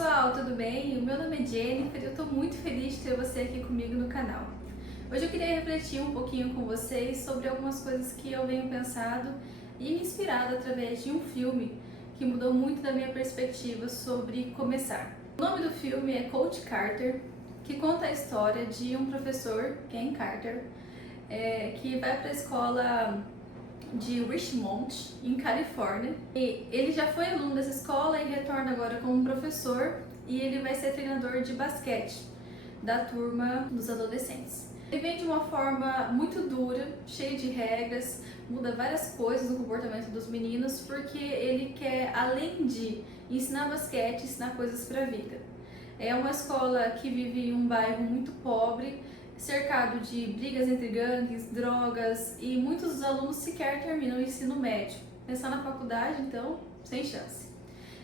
pessoal, tudo bem? O meu nome é Jennifer e eu estou muito feliz de ter você aqui comigo no canal. Hoje eu queria refletir um pouquinho com vocês sobre algumas coisas que eu venho pensado e me inspirado através de um filme que mudou muito da minha perspectiva sobre começar. O nome do filme é Coach Carter, que conta a história de um professor, Ken Carter, que vai para a escola de Richmond, em Califórnia. E ele já foi aluno dessa escola e retorna agora como professor, e ele vai ser treinador de basquete da turma dos adolescentes. Ele vem de uma forma muito dura, cheia de regras, muda várias coisas no comportamento dos meninos, porque ele quer, além de ensinar basquete, ensinar coisas para a vida. É uma escola que vive em um bairro muito pobre, cercado de brigas entre gangues, drogas, e muitos dos alunos sequer terminam o ensino médio. Pensar na faculdade, então, sem chance.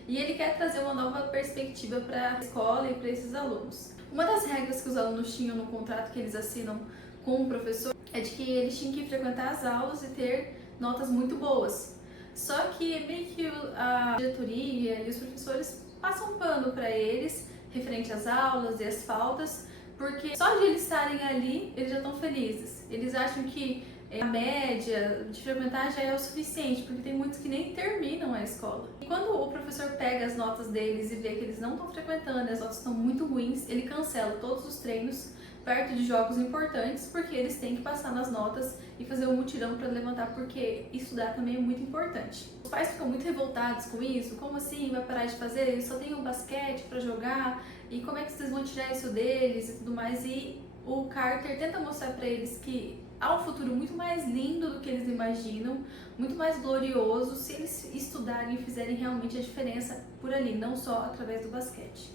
E ele quer trazer uma nova perspectiva para a escola e para esses alunos. Uma das regras que os alunos tinham no contrato que eles assinam com o professor é de que eles tinham que frequentar as aulas e ter notas muito boas. Só que meio que a diretoria e os professores passam um pano para eles referente às aulas e às faltas, porque só de eles estarem ali, eles já estão felizes. Eles acham que a média de frequentar já é o suficiente, porque tem muitos que nem terminam a escola. E quando o professor pega as notas deles e vê que eles não estão frequentando, as notas estão muito ruins, ele cancela todos os treinos perto de jogos importantes, porque eles têm que passar nas notas e fazer um mutirão para levantar, porque estudar também é muito importante. Os pais ficam muito revoltados com isso. Como assim vai parar de fazer? Eles só têm um basquete para jogar, e como é que vocês vão tirar isso deles e tudo mais? E o Carter tenta mostrar para eles que há um futuro muito mais lindo do que eles imaginam, muito mais glorioso se eles estudarem e fizerem realmente a diferença por ali, não só através do basquete.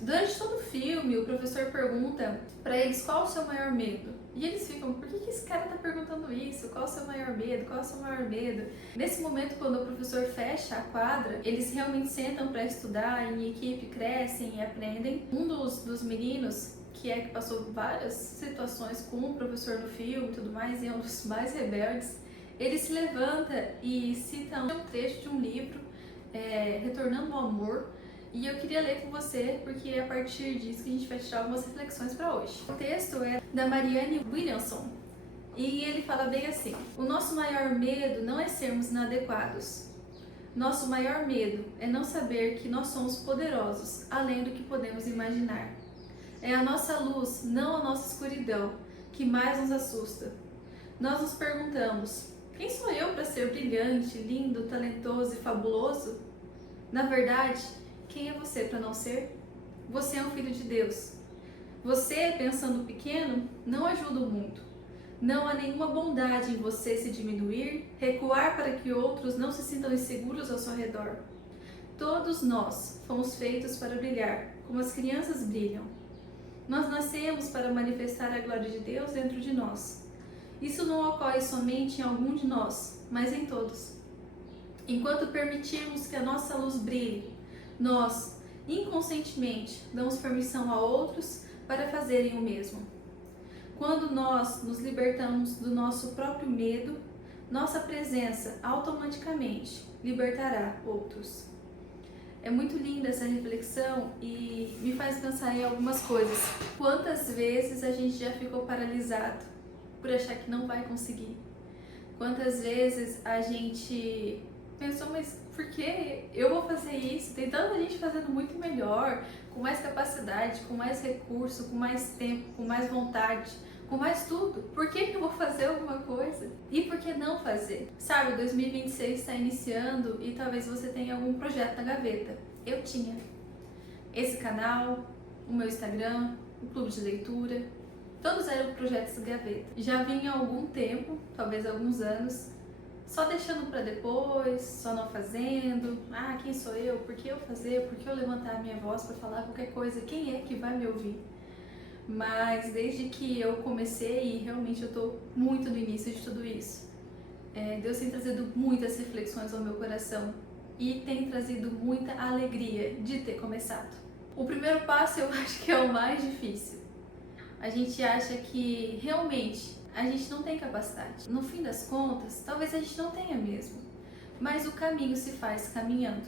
Durante todo o filme, o professor pergunta para eles qual o seu maior medo. E eles ficam, por que esse cara tá perguntando isso? Qual o seu maior medo? Qual o seu maior medo? Nesse momento, quando o professor fecha a quadra, eles realmente sentam para estudar, em equipe, crescem e aprendem. Um dos meninos, que passou várias situações com o professor no filme e tudo mais, e é um dos mais rebeldes, ele se levanta e cita um trecho de um livro, Retornando ao Amor, e eu queria ler com você, porque é a partir disso que a gente vai tirar algumas reflexões para hoje. O texto é da Marianne Williamson, e ele fala bem assim: o nosso maior medo não é sermos inadequados. Nosso maior medo é não saber que nós somos poderosos, além do que podemos imaginar. É a nossa luz, não a nossa escuridão, que mais nos assusta. Nós nos perguntamos: quem sou eu para ser brilhante, lindo, talentoso e fabuloso? Na verdade, quem é você para não ser? Você é um filho de Deus. Você, pensando pequeno, não ajuda o mundo. Não há nenhuma bondade em você se diminuir, recuar para que outros não se sintam inseguros ao seu redor. Todos nós fomos feitos para brilhar, como as crianças brilham. Nós nascemos para manifestar a glória de Deus dentro de nós. Isso não ocorre somente em algum de nós, mas em todos. Enquanto permitirmos que a nossa luz brilhe, nós, inconscientemente, damos permissão a outros para fazerem o mesmo. Quando nós nos libertamos do nosso próprio medo, nossa presença automaticamente libertará outros. É muito linda essa reflexão e me faz pensar em algumas coisas. Quantas vezes a gente já ficou paralisado por achar que não vai conseguir? Quantas vezes a gente pensou, mas por que eu vou fazer isso? Tem tanta gente fazendo muito melhor, com mais capacidade, com mais recurso, com mais tempo, com mais vontade, com mais tudo. Por que eu vou fazer alguma coisa? E por que não fazer? Sabe, 2026 está iniciando e talvez você tenha algum projeto na gaveta. Eu tinha. Esse canal, o meu Instagram, o clube de leitura, todos eram projetos de gaveta. Já vinha há algum tempo, talvez alguns anos, só deixando para depois, só não fazendo. Ah, quem sou eu? Por que eu fazer? Por que eu levantar a minha voz para falar qualquer coisa? Quem é que vai me ouvir? Mas desde que eu comecei, e realmente eu estou muito no início de tudo isso, Deus tem trazido muitas reflexões ao meu coração e tem trazido muita alegria de ter começado. O primeiro passo eu acho que é o mais difícil. A gente acha que realmente a gente não tem capacidade. No fim das contas, talvez a gente não tenha mesmo, mas o caminho se faz caminhando.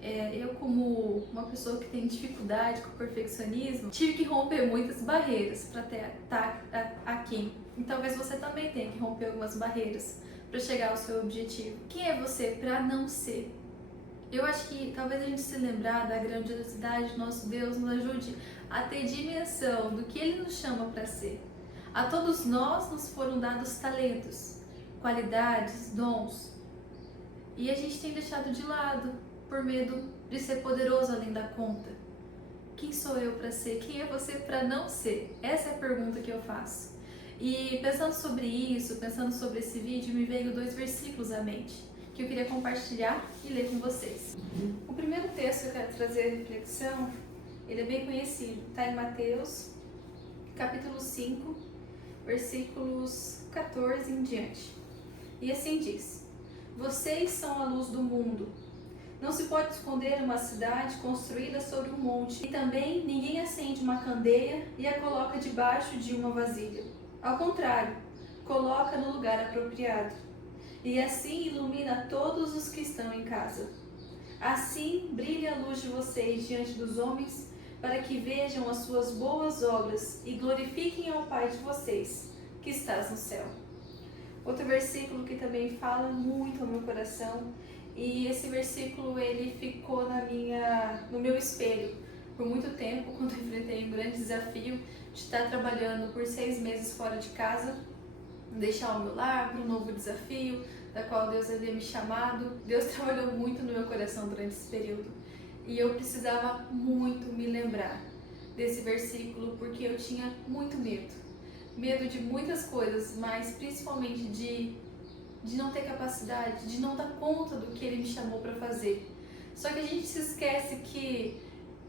Eu, como uma pessoa que tem dificuldade com o perfeccionismo, tive que romper muitas barreiras para estar aqui. E talvez você também tenha que romper algumas barreiras para chegar ao seu objetivo. Quem é você para não ser? Eu acho que talvez a gente se lembrar da grandiosidade do nosso Deus nos ajude a ter dimensão do que Ele nos chama para ser. A todos nós nos foram dados talentos, qualidades, dons. E a gente tem deixado de lado por medo de ser poderoso além da conta. Quem sou eu para ser? Quem é você para não ser? Essa é a pergunta que eu faço. E pensando sobre isso, pensando sobre esse vídeo, me veio 2 versículos à mente que eu queria compartilhar e ler com vocês. O primeiro texto que eu quero trazer a reflexão, ele é bem conhecido, está em Mateus, capítulo 5, versículos 14 em diante. E assim diz: Vocês são a luz do mundo. Não se pode esconder uma cidade construída sobre um monte, e também ninguém acende uma candeia e a coloca debaixo de uma vasilha. Ao contrário, coloca no lugar apropriado, e assim ilumina todos os que estão em casa. Assim brilha a luz de vocês diante dos homens, para que vejam as suas boas obras e glorifiquem ao Pai de vocês, que estás no céu. Outro versículo que também fala muito ao meu coração, e esse versículo ele ficou no meu espelho por muito tempo, quando eu enfrentei um grande desafio de estar trabalhando por 6 meses fora de casa, deixar o meu lar para um novo desafio, da qual Deus havia me chamado. Deus trabalhou muito no meu coração durante esse período. E eu precisava muito me lembrar desse versículo, porque eu tinha muito medo. Medo de muitas coisas, mas principalmente de não ter capacidade, de não dar conta do que Ele me chamou para fazer. Só que a gente se esquece que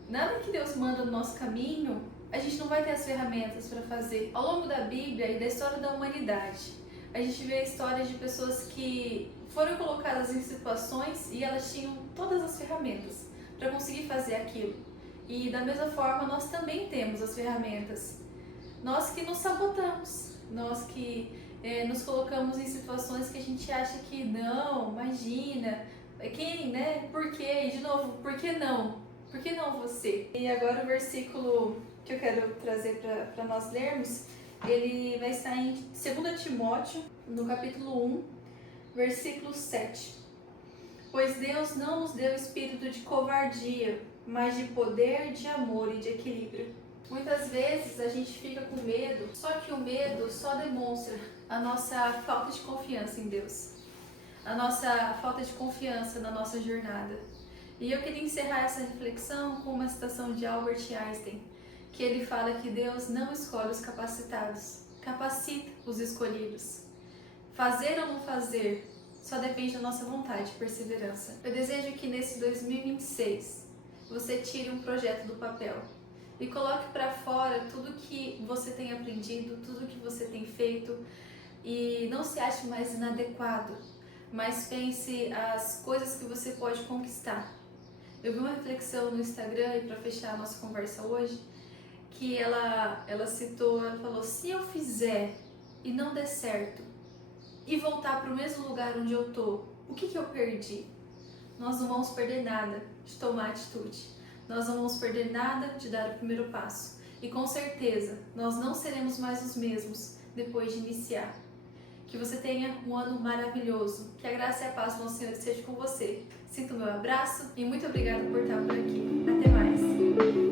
nada que Deus manda no nosso caminho, a gente não vai ter as ferramentas para fazer. Ao longo da Bíblia e da história da humanidade, a gente vê histórias de pessoas que foram colocadas em situações e elas tinham todas as ferramentas para conseguir fazer aquilo. E da mesma forma, nós também temos as ferramentas. Nós que nos sabotamos, nós que nos colocamos em situações que a gente acha que não, imagina, quem, né? Por quê? E de novo, por que não? Por que não você? E agora o versículo que eu quero trazer para nós lermos, ele vai estar em 2 Timóteo, no capítulo 1, versículo 7. Pois Deus não nos deu espírito de covardia, mas de poder, de amor e de equilíbrio. Muitas vezes a gente fica com medo, só que o medo só demonstra a nossa falta de confiança em Deus, a nossa falta de confiança na nossa jornada. E eu queria encerrar essa reflexão com uma citação de Albert Einstein, que ele fala que Deus não escolhe os capacitados, capacita os escolhidos. Fazer ou não fazer só depende da nossa vontade e perseverança. Eu desejo que nesse 2026 você tire um projeto do papel e coloque para fora tudo que você tem aprendido, tudo que você tem feito, e não se ache mais inadequado, mas pense as coisas que você pode conquistar. Eu vi uma reflexão no Instagram, e para fechar a nossa conversa hoje, que ela falou: se eu fizer e não der certo e voltar para o mesmo lugar onde eu tô, o que eu perdi? Nós não vamos perder nada de tomar atitude, nós não vamos perder nada de dar o primeiro passo, e com certeza nós não seremos mais os mesmos depois de iniciar. Que você tenha um ano maravilhoso, que a graça e a paz do nosso Senhor esteja com você. Sinto o meu abraço e muito obrigada por estar por aqui. Até mais!